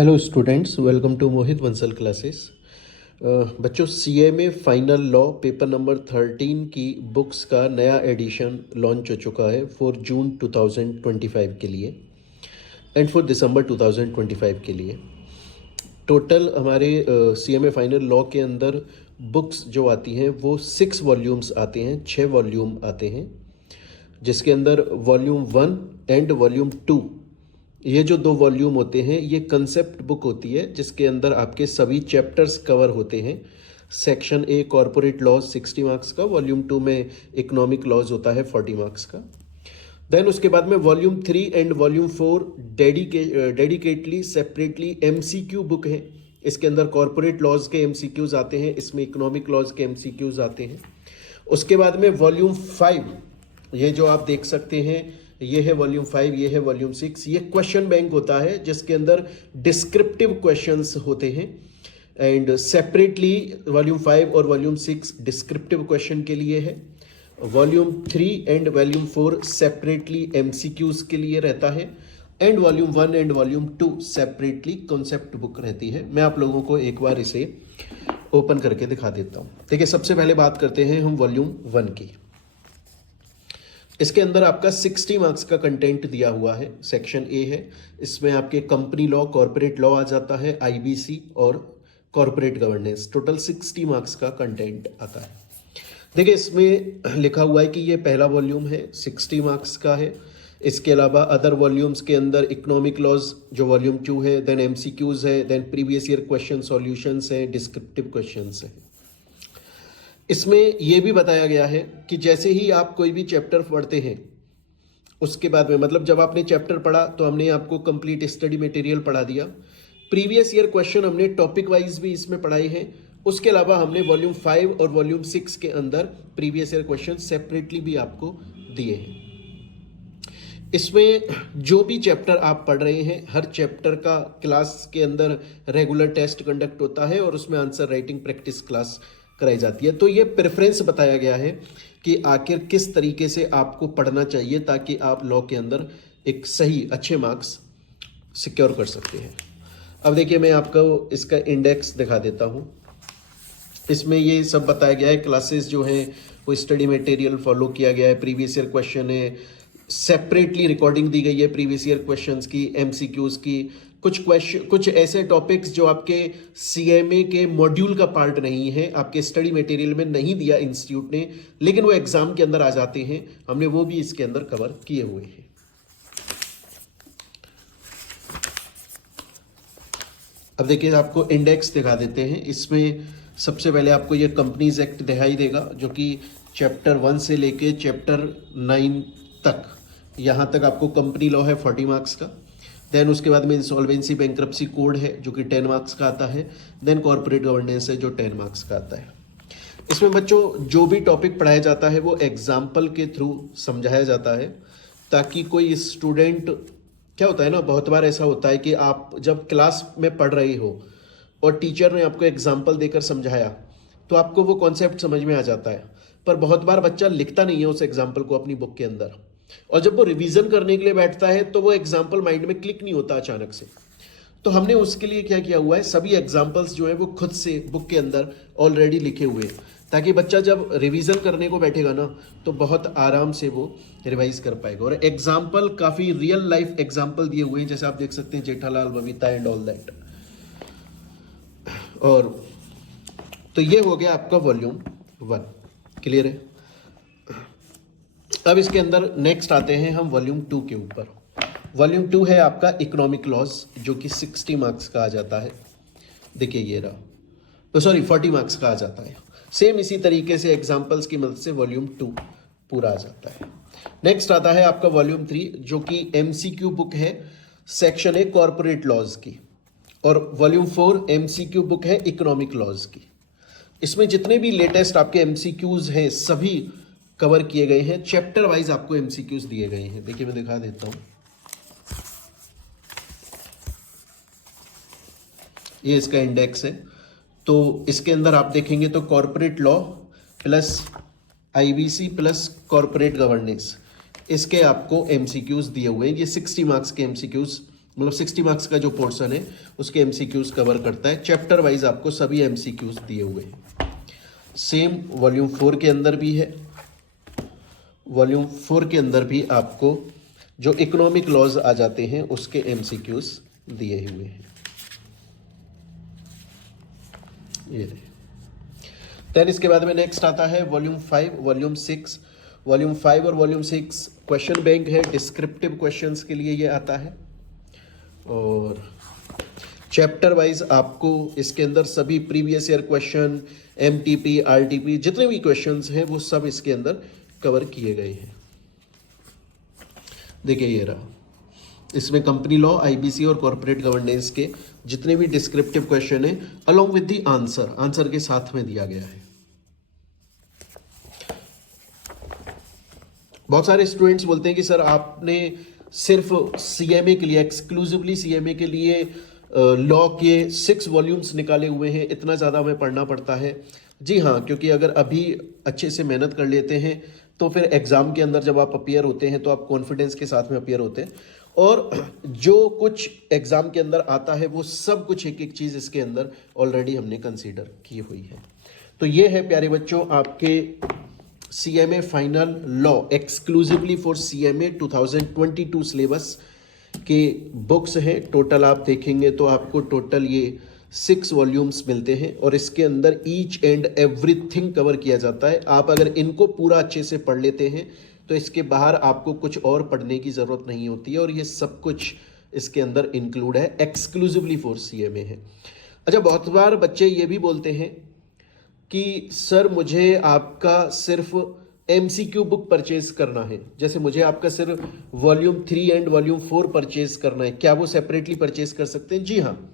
Hello students, welcome to Mohit Bansal classes. बच्चों, CMA final law paper number 13 की books का नया एडिशन लॉन्च हो चुका है फॉर जून 2025 के लिए एंड फॉर दिसंबर 2025 के लिए। टोटल हमारे सीएमए फाइनल लॉ के अंदर बुक्स जो आती हैं वो 6 वॉल्यूम्स आते हैं, 6 वॉल्यूम आते हैं, जिसके अंदर वॉल्यूम 1 एंड वॉल्यूम 2, ये जो 2 वॉल्यूम होते हैं ये कंसेप्ट बुक होती है, जिसके अंदर आपके सभी चैप्टर्स कवर होते हैं। Section A corporate laws 60 marks का, वॉल्यूम 2 में इकोनॉमिक लॉज होता है 40 मार्क्स का। देन उसके बाद में volume 3 and volume 4 dedicatedly separately MCQ book है। इसके अंदर कॉरपोरेट लॉज के एमसीक्यूज आते हैं, इसमें इकोनॉमिक लॉज के एमसीक्यूज आते हैं। उसके बाद में वॉल्यूम 5, ये जो आप देख सकते हैं, ये है वॉल्यूम 5, ये है वॉल्यूम 6। ये क्वेश्चन बैंक होता है जिसके अंदर डिस्क्रिप्टिव क्वेश्चंस होते हैं एंड सेपरेटली वॉल्यूम 5 और वॉल्यूम 6 डिस्क्रिप्टिव क्वेश्चन के लिए है। Volume 3 and volume 4 separately MCQs के लिए रहता है and volume 1 and volume 2 separately concept book रहती है। मैं आप लोगों को एक बार इसे ओपन करके दिखा देता हूँ। देखिए, सबसे पहले बात करते हैं हम वॉल्यूम 1 की। इसके अंदर आपका 60 मार्क्स का कंटेंट दिया हुआ है। सेक्शन ए है, इसमें आपके कंपनी लॉ, कॉर्पोरेट लॉ आ जाता है, आईबीसी और कॉर्पोरेट गवर्नेंस। टोटल 60 मार्क्स का कंटेंट आता है। देखिए, इसमें लिखा हुआ है कि ये पहला वॉल्यूम है, 60 मार्क्स का है। इसके अलावा अदर वॉल्यूम्स के अंदर इकोनॉमिक लॉज जो वॉल्यूम 2 है, देन एमसीक्यूज है, then previous year question solutions है, डिस्क्रिप्टिव क्वेश्चंस है। इसमें यह भी बताया गया है कि जैसे ही आप कोई भी चैप्टर पढ़ते हैं, उसके बाद में मतलब जब आपने चैप्टर पढ़ा तो हमने आपको कंप्लीट स्टडी मटेरियल पढ़ा दिया। प्रीवियस ईयर क्वेश्चन हमने टॉपिक वाइज भी इसमें पढ़ाए हैं। उसके अलावा हमने वॉल्यूम 5 और वॉल्यूम 6 के अंदर प्रीवियस ईयर क्वेश्चन सेपरेटली भी आपको दिए हैं। इसमें जो भी चैप्टर आप पढ़ रहे हैं, हर चैप्टर का क्लास के अंदर रेगुलर टेस्ट कंडक्ट होता है और उसमें आंसर राइटिंग प्रैक्टिस क्लास कराई जाती है। तो ये प्रेफरेंस बताया गया है कि आखिर किस तरीके से आपको पढ़ना चाहिए ताकि आप लॉ के अंदर एक सही अच्छे मार्क्स सिक्योर कर सकते हैं। अब देखिए, मैं आपको इसका इंडेक्स दिखा देता हूँ। इसमें ये सब बताया गया है, क्लासेस जो हैं वो स्टडी मटेरियल फॉलो किया गया है, प्रीवियस ईयर क्वेश्चन है, सेपरेटली रिकॉर्डिंग दी गई है प्रीवियस ईयर क्वेश्चंस की, एमसीक्यूज की। कुछ ऐसे टॉपिक्स जो आपके सीएमए के मॉड्यूल का पार्ट नहीं है, आपके स्टडी मटेरियल में नहीं दिया इंस्टीट्यूट ने, लेकिन वो एग्जाम के अंदर आ जाते हैं, हमने वो भी इसके अंदर कवर किए हुए हैं। अब देखिए, आपको इंडेक्स दिखा देते हैं। इसमें सबसे पहले आपको ये कंपनीज एक्ट दिखाई देगा, जो कि चैप्टर 1 से लेके चैप्टर 9 तक, यहाँ तक आपको कंपनी लॉ है 40 मार्क्स का। देन उसके बाद में इंसॉल्वेंसी बैंक्रप्सी कोड है जो कि 10 मार्क्स का आता है। देन कॉर्पोरेट गवर्नेंस है जो 10 मार्क्स का आता है। इसमें बच्चों जो भी टॉपिक पढ़ाया जाता है वो एग्जाम्पल के थ्रू समझाया जाता है, ताकि कोई स्टूडेंट, क्या होता है ना, बहुत बार ऐसा होता है कि आप जब क्लास में पढ़ रहे हो और टीचर ने आपको एग्जाम्पल देकर समझाया तो आपको वो कॉन्सेप्ट समझ में आ जाता है, पर बहुत बार बच्चा लिखता नहीं है उस एग्जाम्पल को अपनी बुक के अंदर, और जब वो रिवीजन करने के लिए बैठता है तो वो एग्जाम्पल माइंड में क्लिक नहीं होता अचानक से। तो हमने उसके लिए क्या किया हुआ है, सभी एग्जाम्पल्स जो है वो खुद से बुक के अंदर ऑलरेडी लिखे हुए हैं, ताकि बच्चा जब रिवीजन करने को बैठेगा ना तो बहुत आराम से वो रिवाइज कर पाएगा। और एग्जाम्पल काफ़ी रियल लाइफ एग्जाम्पल दिए हुए हैं, जैसे आप देख सकते हैं Jethalal, Babita and all that. और तो ये हो गया आपका वॉल्यूम 1, क्लियर है। अब इसके अंदर नेक्स्ट आते हैं हम वॉल्यूम 2 के ऊपर। वॉल्यूम 2 है आपका इकोनॉमिक लॉज, जो कि 60 मार्क्स का आ जाता है। देखिए ये रहा, तो सॉरी 40 मार्क्स का आ जाता है। सेम इसी तरीके से एग्जांपल्स की मदद से वॉल्यूम 2 पूरा आ जाता है। नेक्स्ट आता है आपका वॉल्यूम 3, जो कि एमसीक्यू बुक है, सेक्शन है कॉर्पोरेट लॉज की, और वॉल्यूम 4 एमसीक्यू बुक है इकोनॉमिक लॉज की। इसमें जितने भी लेटेस्ट आपके एमसीक्यूज हैं सभी कवर किए गए हैं, चैप्टर वाइज आपको एमसीक्यूज दिए गए हैं। देखिए, मैं दिखा देता हूं, ये इसका इंडेक्स है। तो इसके अंदर आप देखेंगे तो corporate law plus IBC plus corporate governance, इसके आपको एमसीक्यूज दिए हुए हैं। ये 60 मार्क्स के एमसीक्यूज मतलब 60 मार्क्स का जो पोर्शन है उसके एमसीक्यूज कवर करता है। चैप्टर वाइज आपको सभी एमसीक्यूज दिए हुए हैं। सेम वॉल्यूम 4 के अंदर भी है। वॉल्यूम 4 के अंदर भी आपको जो इकोनॉमिक लॉज आ जाते हैं उसके एमसीक्यूज दिए हुए हैं। ये रहे। देन इसके बाद में नेक्स्ट आता है वॉल्यूम 5, वॉल्यूम 6। वॉल्यूम 5 और वॉल्यूम 6 क्वेश्चन बैंक है, डिस्क्रिप्टिव क्वेश्चंस के लिए ये आता है। और चैप्टर वाइज आपको इसके अंदर सभी previous year question, MTP, RTP जितने भी क्वेश्चंस हैं वो सब इसके अंदर कवर किए गए हैं। देखिए ये रहा, इसमें कंपनी लॉ, आईबीसी और कॉर्पोरेट गवर्नेंस के जितने भी डिस्क्रिप्टिव क्वेश्चन है अलोंग विद द आंसर के साथ में दिया गया है। बहुत सारे स्टूडेंट्स बोलते हैं कि सर आपने सिर्फ सीएमए के लिए, एक्सक्लूसिवली सीएमए के लिए लॉ के 6 वॉल्यूम्स निकाले हुए हैं, इतना ज़्यादा हमें पढ़ना पड़ता है। जी हाँ, क्योंकि अगर अभी अच्छे से मेहनत कर लेते हैं तो फिर एग्ज़ाम के अंदर जब आप अपीयर होते हैं तो आप कॉन्फिडेंस के साथ में अपीयर होते हैं। और जो कुछ एग्ज़ाम के अंदर आता है वो सब कुछ एक एक चीज़ इसके अंदर ऑलरेडी हमने कंसीडर की हुई है। तो ये है प्यारे बच्चों आपके CMA final law exclusively for CMA 2022 syllabus के बुक्स हैं। टोटल आप देखेंगे तो आपको टोटल ये 6 वॉल्यूम्स मिलते हैं और इसके अंदर ईच एंड एवरीथिंग कवर किया जाता है। आप अगर इनको पूरा अच्छे से पढ़ लेते हैं तो इसके बाहर आपको कुछ और पढ़ने की ज़रूरत नहीं होती है और ये सब कुछ इसके अंदर इंक्लूड है, एक्सक्लूसिवली फॉर सीएमए है। अच्छा, बहुत बार बच्चे ये भी बोलते हैं कि सर मुझे आपका सिर्फ एमसीक्यू बुक परचेज करना है, जैसे मुझे आपका सिर्फ वॉल्यूम 3 एंड वॉल्यूम 4 परचेज करना है, क्या वो सेपरेटली परचेज कर सकते हैं? जी हाँ,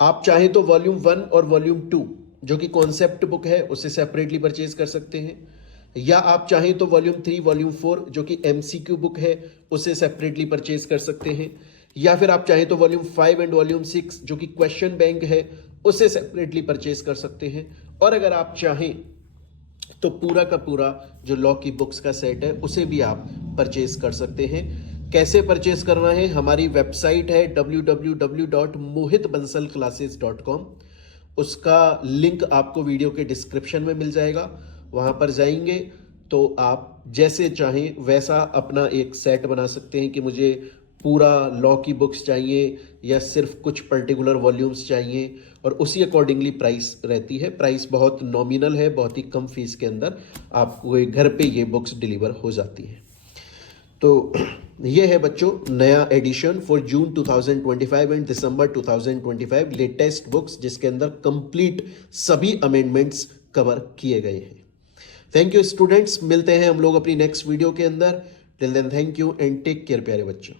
आप चाहें तो वॉल्यूम 1 और वॉल्यूम 2 जो कि कॉन्सेप्ट बुक है उसे सेपरेटली परचेज कर सकते हैं, या आप चाहें तो वॉल्यूम 3 वॉल्यूम 4 जो कि एमसीक्यू बुक है उसे सेपरेटली परचेज कर सकते हैं, या फिर आप चाहें तो वॉल्यूम 5 एंड वॉल्यूम 6 जो कि क्वेश्चन बैंक है उसे सेपरेटली परचेज कर सकते हैं। और अगर आप चाहें तो पूरा का पूरा जो लॉ की बुक्स का सेट है उसे भी आप परचेज कर सकते हैं। कैसे परचेज करना है? हमारी वेबसाइट है www.mohitbansalclasses.com। उसका लिंक आपको वीडियो के डिस्क्रिप्शन में मिल जाएगा, वहाँ पर जाएंगे तो आप जैसे चाहें वैसा अपना एक सेट बना सकते हैं कि मुझे पूरा लॉ की बुक्स चाहिए या सिर्फ कुछ पर्टिकुलर वॉल्यूम्स चाहिए, और उसी अकॉर्डिंगली प्राइस रहती है। प्राइस बहुत नॉमिनल है, बहुत ही कम फीस के अंदर आपको घर पे ये बुक्स डिलीवर हो जाती हैं। तो ये है बच्चों नया edition for June 2025 and December 2025 latest books, जिसके अंदर कंप्लीट सभी अमेंडमेंट्स कवर किए गए हैं। थैंक यू स्टूडेंट्स, मिलते हैं हम लोग अपनी नेक्स्ट वीडियो के अंदर। Till then thank you and take care प्यारे बच्चों।